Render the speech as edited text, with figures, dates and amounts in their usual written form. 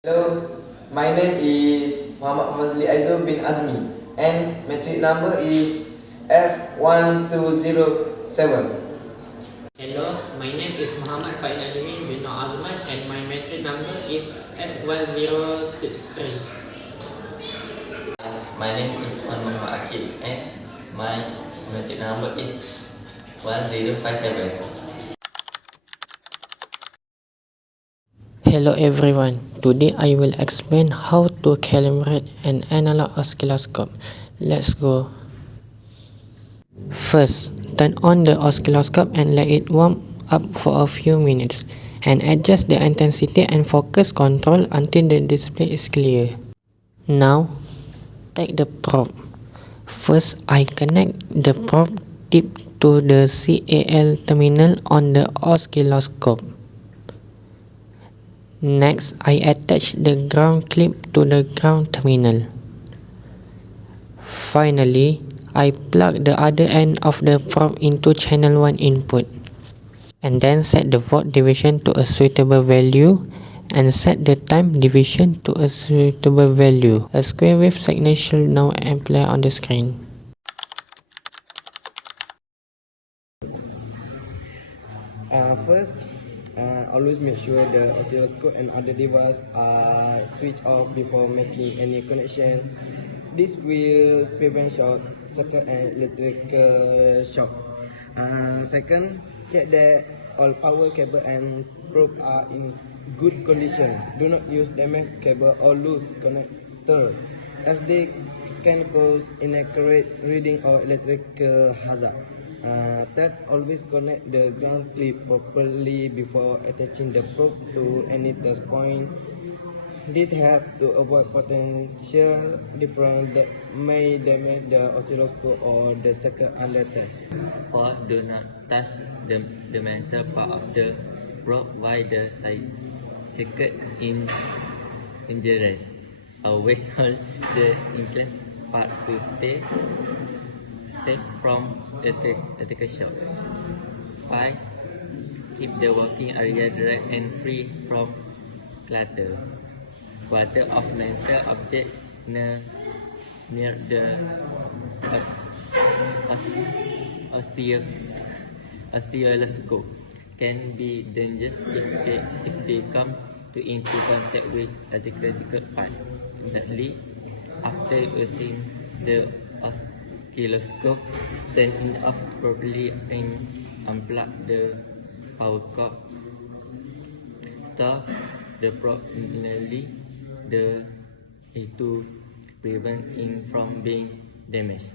Hello, my name is Muhammad Fazli Aizul bin Azmi and metric number is F1207. Hello, my name is Muhammad Fain Alimin bin Azman and my metric number is F1063. My name is Muhammad Akid and my metric number is 1057. Hello everyone, today I will explain how to calibrate an analog oscilloscope. Let's go. First, turn on the oscilloscope and let it warm up for a few minutes and adjust the intensity and focus control until the display is clear. Now, take the probe. First, I connect the probe tip to the CAL terminal on the oscilloscope. Next, I attach the ground clip to the ground terminal. Finally, I plug the other end of the probe into channel 1 input. And then set the volt division to a suitable value and set the time division to a suitable value. A square wave signal should now appear on the screen. First, always make sure the oscilloscope and other devices are switched off before making any connection. This will prevent short circuit and electrical shock. Second, check that all power cable and probe are in good condition. Do not use damaged cable or loose connector, as they can cause inaccurate reading or electrical hazard. Third, always connect the ground clip properly before attaching the probe to any test point. This helps to avoid potential difference that may damage the oscilloscope or the circuit under test. 4. Do not touch the metal part of the probe while the circuit is injured. Always hold the implant part to stay safe from electrical shock. 5. Keep the working area dry and free from clutter. Quarter of metal object near the oscilloscope can be dangerous if they come into contact with electrical part. Lastly, after using the oscilloscope, turn it off properly and unplug the power cord. Stop the probe manually to prevent it from being damaged.